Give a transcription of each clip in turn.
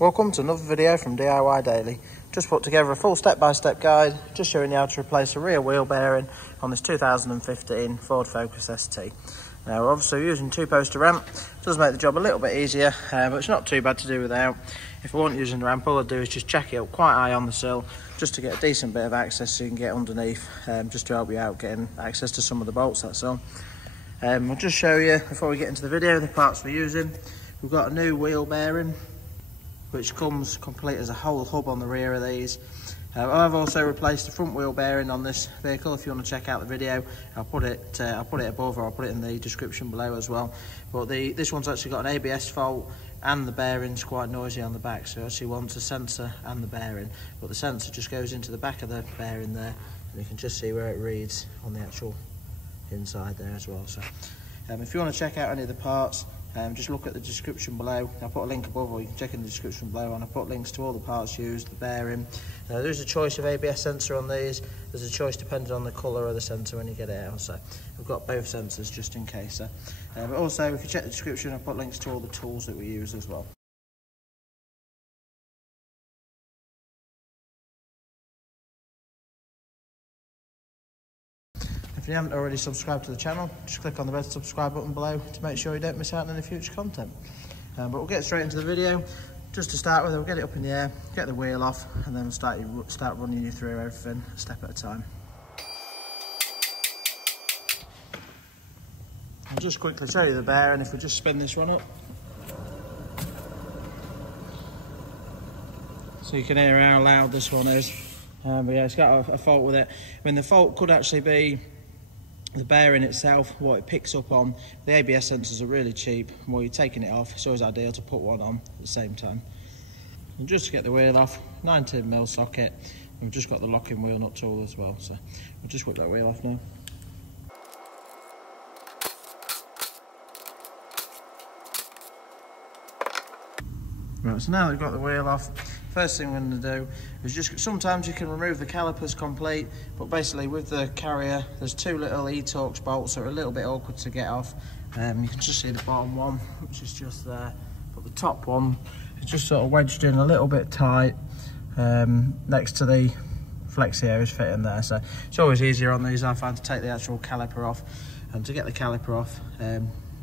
Welcome to another video from DIY Daily. Just put together a full step-by-step guide, just showing you how to replace a rear wheel bearing on this 2015 Ford Focus ST. Now we're obviously using 2-poster ramp, does make the job a little bit easier, but it's not too bad to do without. If we weren't using the ramp, all I'd do is just check it up quite high on the sill, just to get a decent bit of access so you can get underneath, just to help you out getting access to some of the bolts, that's all. I'll just show you, before we get into the video, the parts we're using. We've got a new wheel bearing, which comes complete as a whole hub on the rear of these. I've also replaced the front wheel bearing on this vehicle. If you want to check out the video, I'll put it above, or I'll put it in the description below as well. But this one's actually got an ABS fault, and the bearing's quite noisy on the back, so it actually wants a sensor and the bearing. But the sensor just goes into the back of the bearing there, and you can just see where it reads on the actual inside there as well. So if you want to check out any of the parts, just look at the description below. I'll put a link above, or you can check in the description below, and I'll put links to all the parts used, the bearing. There's a choice of ABS sensor on these. There's a choice depending on the colour of the sensor when you get it out. So we've got both sensors just in case. But also, if you check the description, I'll put links to all the tools that we use as well. If you haven't already subscribed to the channel, just click on the red subscribe button below to make sure you don't miss out on any future content. But we'll get straight into the video. Just to start with, we'll get it up in the air, get the wheel off, and then we'll start running you through everything a step at a time. I'll just quickly show you the bearing. If we just spin this one up, so you can hear how loud this one is. But yeah, it's got a fault with it. I mean, the fault could actually be the bearing itself, what it picks up on. The ABS sensors are really cheap, and while you're taking it off, it's always ideal to put one on at the same time. And just to get the wheel off, 19mm socket, and we've just got the locking wheel nut tool as well, so we'll just whip that wheel off now. Right, so now that we've got the wheel off, first thing we're going to do is just, sometimes you can remove the calipers complete, but basically with the carrier, there's two little E-Torx bolts that are a little bit awkward to get off. You can just see the bottom one, which is just there, but the top one is just sort of wedged in a little bit tight, next to the flexi hose fitting there. So it's always easier on these, I find, to take the actual caliper off. And to get the caliper off,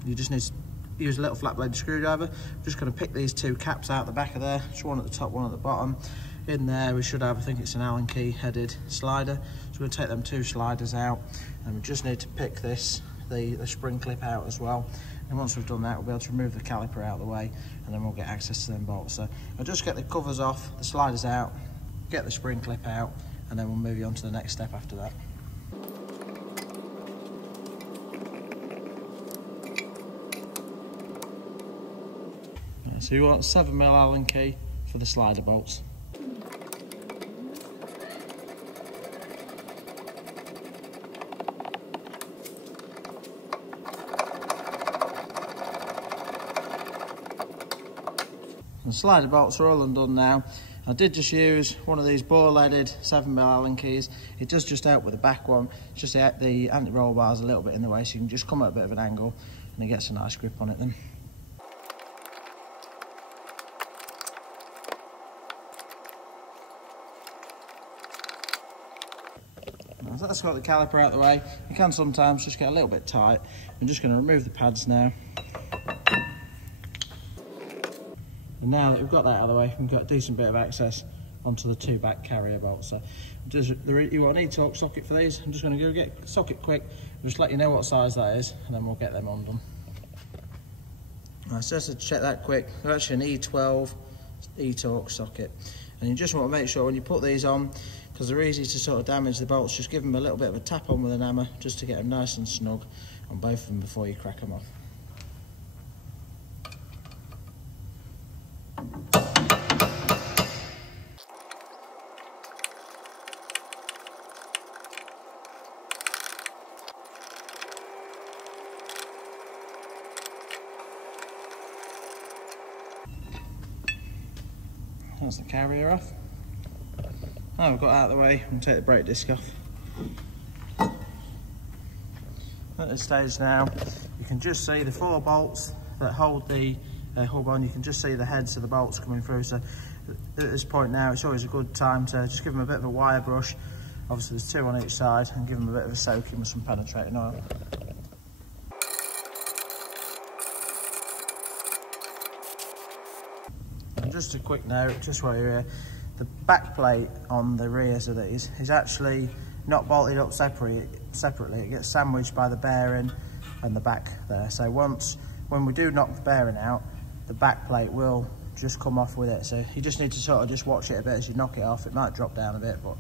you just need to use a little flat blade screwdriver. I'm just going to pick these two caps out the back of there, just one at the top, one at the bottom. In there we should have, I think it's an Allen key headed slider, so we're going to take them two sliders out, and we just need to pick this, the spring clip out as well. And once we've done that, we'll be able to remove the caliper out of the way, and then we'll get access to them bolts. So I'll just get the covers off, the sliders out, get the spring clip out, and then we'll move you on to the next step after that. So you want a 7mm Allen key for the slider bolts. The slider bolts are all undone now. I did just use one of these ball-headed 7mm Allen keys. It does just help with the back one. It's just the anti-roll bar is a little bit in the way, so you can just come at a bit of an angle, and it gets a nice grip on it then. So that's got the caliper out of the way. You can sometimes just get a little bit tight. I'm just going to remove the pads now. And now that we've got that out of the way, we've got a decent bit of access onto the two back carrier bolts. So you want an E-Torx socket for these. I'm just going to go get a socket quick, just let you know what size that is, and then we'll get them undone. Right, so just to check that quick, they're actually an E12 E-Torx socket. And you just want to make sure when you put these on, because they're easy to sort of damage the bolts, just give them a little bit of a tap on with an hammer, just to get them nice and snug on both of them before you crack them off. That's the carrier off. Now we've got out of the way, we can take the brake disc off. At this stage now, you can just see the 4 bolts that hold the hub on, you can just see the heads of the bolts coming through. So at this point now, it's always a good time to just give them a bit of a wire brush. Obviously there's 2 on each side, and give them a bit of a soaking with some penetrating oil. And just a quick note, just while you're here, the back plate on the rears of these is actually not bolted up separately. It gets sandwiched by the bearing and the back there. So when we do knock the bearing out, the back plate will just come off with it. So you just need to sort of just watch it a bit as you knock it off. It might drop down a bit, but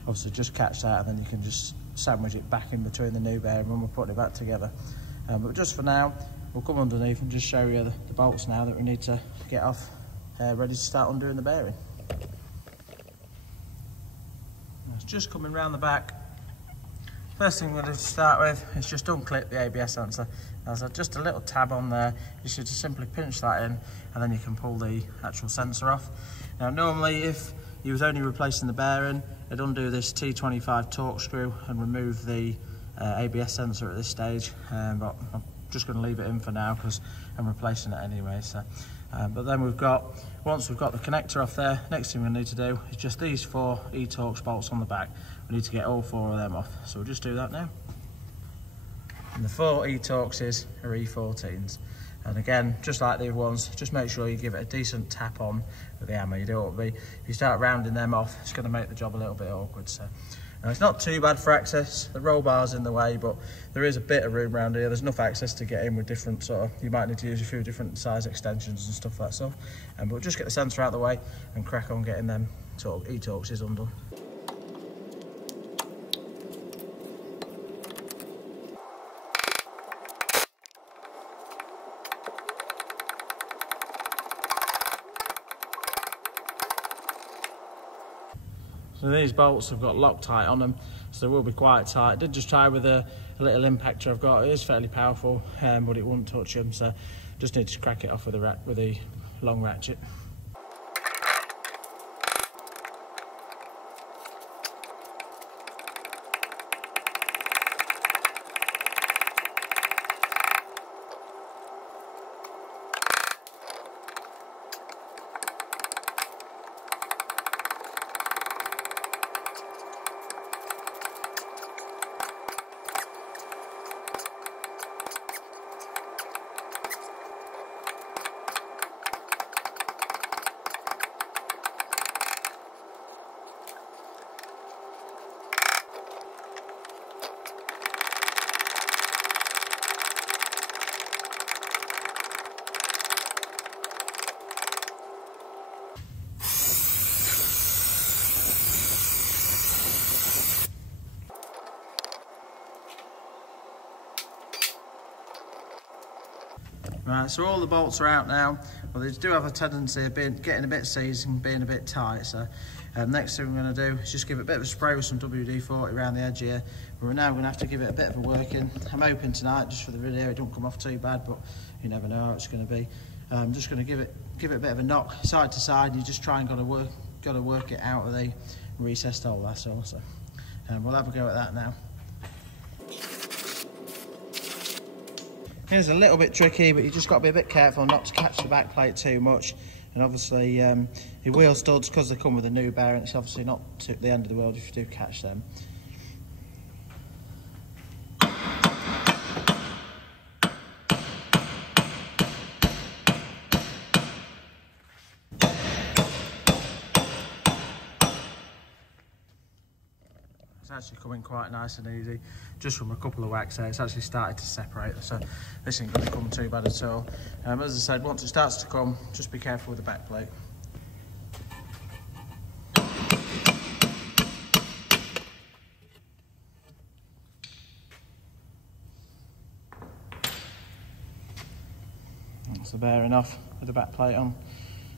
obviously just catch that, and then you can just sandwich it back in between the new bearing when we're putting it back together. But just for now, we'll come underneath and just show you the bolts now that we need to get off, ready to start undoing the bearing. It's just coming round the back. First thing we're going to start with is just unclip the ABS sensor. There's just a little tab on there. You should just simply pinch that in, and then you can pull the actual sensor off. Now normally if you was only replacing the bearing, I'd undo this T25 torque screw and remove the ABS sensor at this stage, but I'm just going to leave it in for now because I'm replacing it anyway. So, but then once we've got the connector off there, next thing we need to do is just these 4 e-Torx bolts on the back. We need to get all 4 of them off, so we'll just do that now. And the 4 e-Torxes are E14s. And again, just like the other ones, just make sure you give it a decent tap on with the hammer. You don't want to be, if you start rounding them off, it's going to make the job a little bit awkward. So, now it's not too bad for access. The roll bar's in the way, but there is a bit of room around here. There's enough access to get in with different sort of, you might need to use a few different size extensions and stuff like that. But we'll just get the sensor out of the way and crack on getting them sort of e-Torxes undone. So these bolts have got Loctite on them, so they will be quite tight. I did just try with a little impactor I've got. It is fairly powerful, but it wouldn't touch them, so just need to crack it off with the long ratchet. Right, so all the bolts are out now. Well, they do have a tendency of getting a bit seized and being a bit tight. So next thing we're going to do is just give it a bit of a spray with some WD-40 around the edge here. But we're now going to have to give it a bit of a working. I'm hoping tonight, just for the video, it don't come off too bad, but you never know how it's going to be. I'm just going to give it a bit of a knock side to side. You just try and got to work it out of the recessed hole. That's all. So we'll have a go at that now. It's a little bit tricky, but you just got to be a bit careful not to catch the back plate too much. And obviously, your wheel studs, because they come with a new bearing, it's obviously not the end of the world if you do catch them. It's actually coming quite nice and easy. Just from a couple of whacks there, it's actually started to separate, so this ain't going to come too bad at all. As I said, once it starts to come, just be careful with the back plate. That's the bearing off with the back plate on.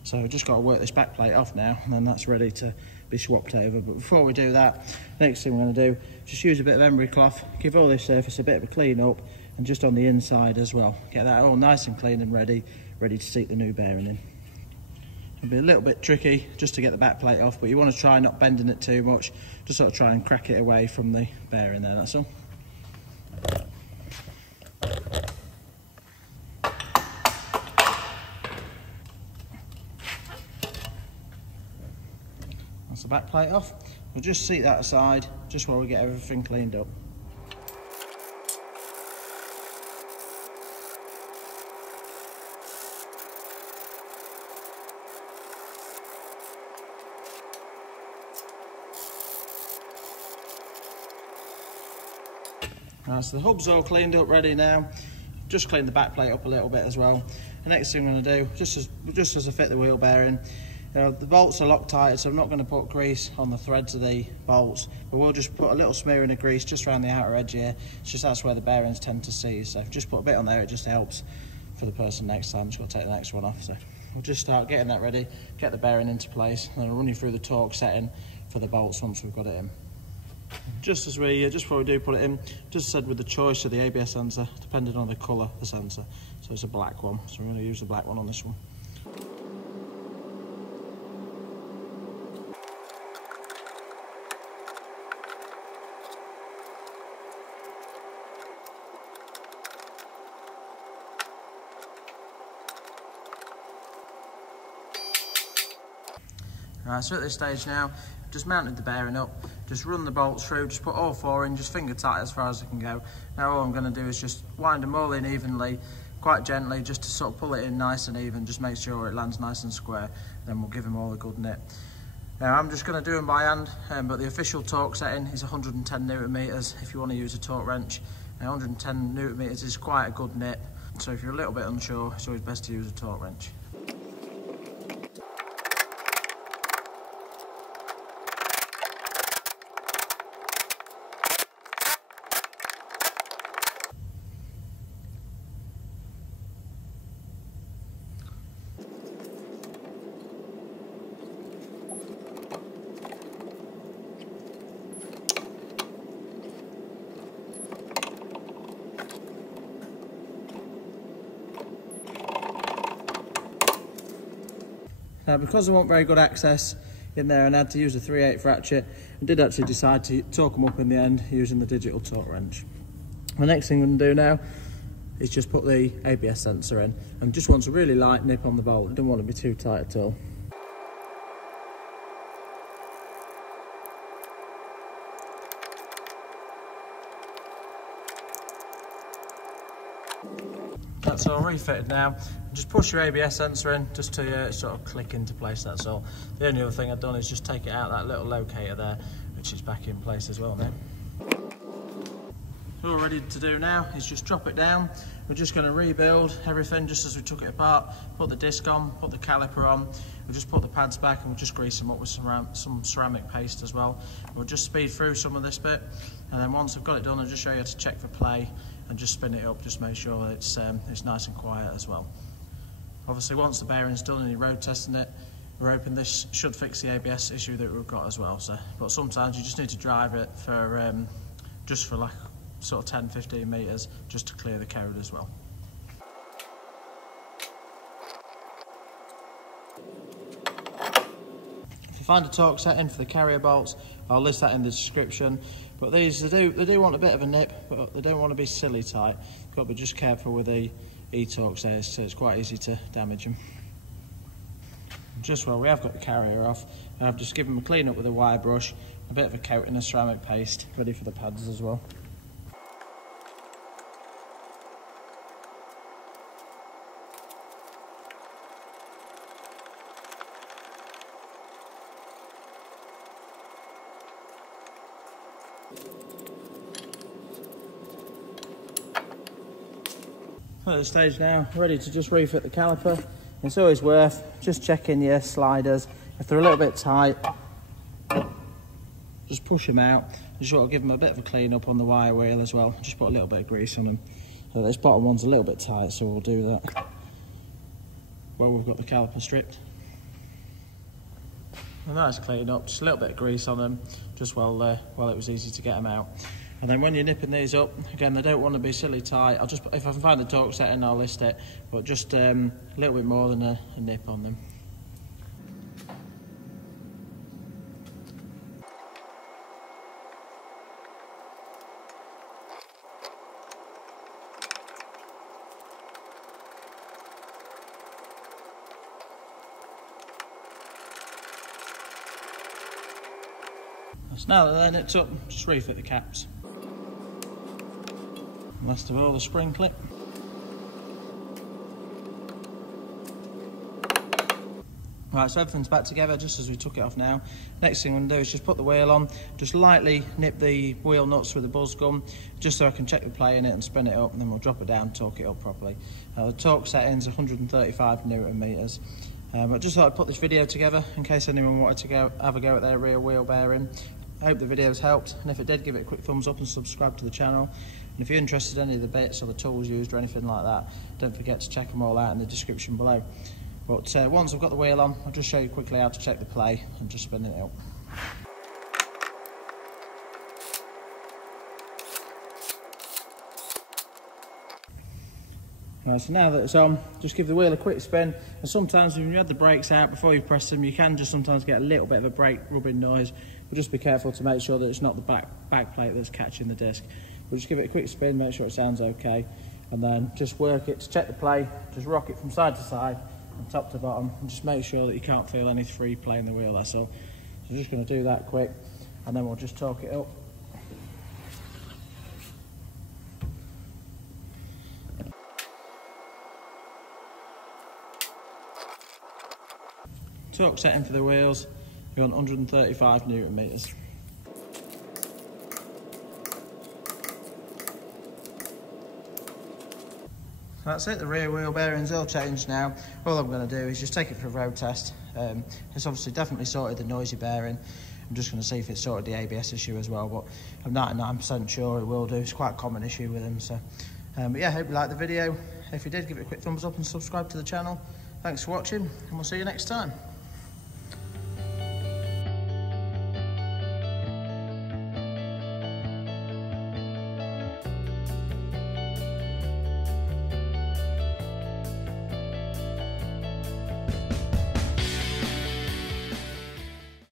So we've just got to work this back plate off now, and then that's ready to be swapped over. But before we do that, next thing we're going to do, just use a bit of emery cloth, give all this surface a bit of a clean up, and just on the inside as well. Get that all nice and clean and ready to seat the new bearing in. It'll be a little bit tricky just to get the back plate off, but you want to try not bending it too much, just sort of try and crack it away from the bearing there, that's all. back plate off. We'll just seat that aside just while we get everything cleaned up. Right, so the hub's all cleaned up, ready now. Just cleaned the back plate up a little bit as well. The next thing I'm going to do, just as I fit the wheel bearing, the bolts are Loctite, so I'm not going to put grease on the threads of the bolts, but we'll just put a little smearing of grease just around the outer edge here. It's just that's where the bearings tend to seize, so just put a bit on there, it just helps for the person next time. Just got to take the next one off. So we'll just start getting that ready, get the bearing into place, and then I'll run you through the torque setting for the bolts once we've got it in. Just before we do put it in, just said with the choice of the ABS sensor, depending on the colour of the sensor. So it's a black one, so we're going to use the black one on this one. Right, so at this stage now, just mounted the bearing up, just run the bolts through, just put all four in, just finger tight as far as I can go. Now all I'm going to do is just wind them all in evenly, quite gently, just to sort of pull it in nice and even, just make sure it lands nice and square, then we'll give them all a good nip. Now I'm just going to do them by hand, but the official torque setting is 110 Newton meters if you want to use a torque wrench. Now 110 Newton meters is quite a good nip, so if you're a little bit unsure, it's always best to use a torque wrench. Now, because I want very good access in there and I had to use a 3/8 ratchet, I did actually decide to torque them up in the end using the digital torque wrench. The next thing I'm going to do now is just put the ABS sensor in, and just want a really light nip on the bolt. I don't want it to be too tight at all. That's all refitted now. Just push your ABS sensor in just to sort of click into place, that's all. The only other thing I've done is just take it out that little locator there, which is back in place as well now. All we're ready to do now is just drop it down. We're just going to rebuild everything just as we took it apart, put the disc on, put the caliper on, we'll just put the pads back and we'll just grease them up with some ceramic paste as well. We'll just speed through some of this bit, and then once I've got it done I'll just show you how to check for play and just spin it up, just make sure it's nice and quiet as well. Obviously once the bearing's done and you're road testing it, we're hoping this should fix the ABS issue that we've got as well. So, but sometimes you just need to drive it for just for like sort of 10-15 metres just to clear the code as well. If you find a torque setting for the carrier bolts, I'll list that in the description. But these, they do want a bit of a nip, but they don't want to be silly tight. You've got to be just careful with the e-torques there, so it's quite easy to damage them. Just while we have got the carrier off, I've just given them a clean up with a wire brush, a bit of a coating of ceramic paste, ready for the pads as well. At the stage now, ready to just refit the caliper. It's always worth just checking your sliders. If they're a little bit tight, just push them out. Just sort of give them a bit of a clean up on the wire wheel as well. Just put a little bit of grease on them. So this bottom one's a little bit tight, so we'll do that while we've got the caliper stripped. And that's cleaned up, just a little bit of grease on them, just while it was easy to get them out. And then when you're nipping these up, again, they don't want to be silly tight. If I can find the torque setting, I'll list it, but just a little bit more than a nip on them. So now that they're nipped up, just refit the caps. Last of all, the spring clip. Right, so everything's back together just as we took it off now. Next thing I'm going to do is just put the wheel on, just lightly nip the wheel nuts with a buzz gun, just so I can check the play in it and spin it up, and then we'll drop it down, torque it up properly. The torque setting's 135 Newton meters. I just thought I'd put this video together in case anyone wanted to have a go at their rear wheel bearing. I hope the video's helped, and if it did, give it a quick thumbs up and subscribe to the channel. And if you're interested in any of the bits or the tools used or anything like that, don't forget to check them all out in the description below. But once I've got the wheel on, I'll just show you quickly how to check the play and just spinning it up. Right, so now that it's on, just give the wheel a quick spin, and sometimes when you had the brakes out before you press them, you can just sometimes get a little bit of a brake rubbing noise, but just be careful to make sure that it's not the back plate that's catching the disc. We'll just give it a quick spin, make sure it sounds okay, and then just work it to check the play, just rock it from side to side, and top to bottom, and just make sure that you can't feel any free play in the wheel, that's all. So just going to do that quick, and then we'll just torque it up. Torque setting for the wheels, you're on 135 Newton meters. That's it, the rear wheel bearing's all changed now. All I'm going to do is just take it for a road test. It's obviously definitely sorted the noisy bearing. I'm just going to see if it's sorted the ABS issue as well, but I'm 99% sure it will do. It's quite a common issue with them. So, but yeah, hope you liked the video. If you did, give it a quick thumbs up and subscribe to the channel. Thanks for watching, and we'll see you next time.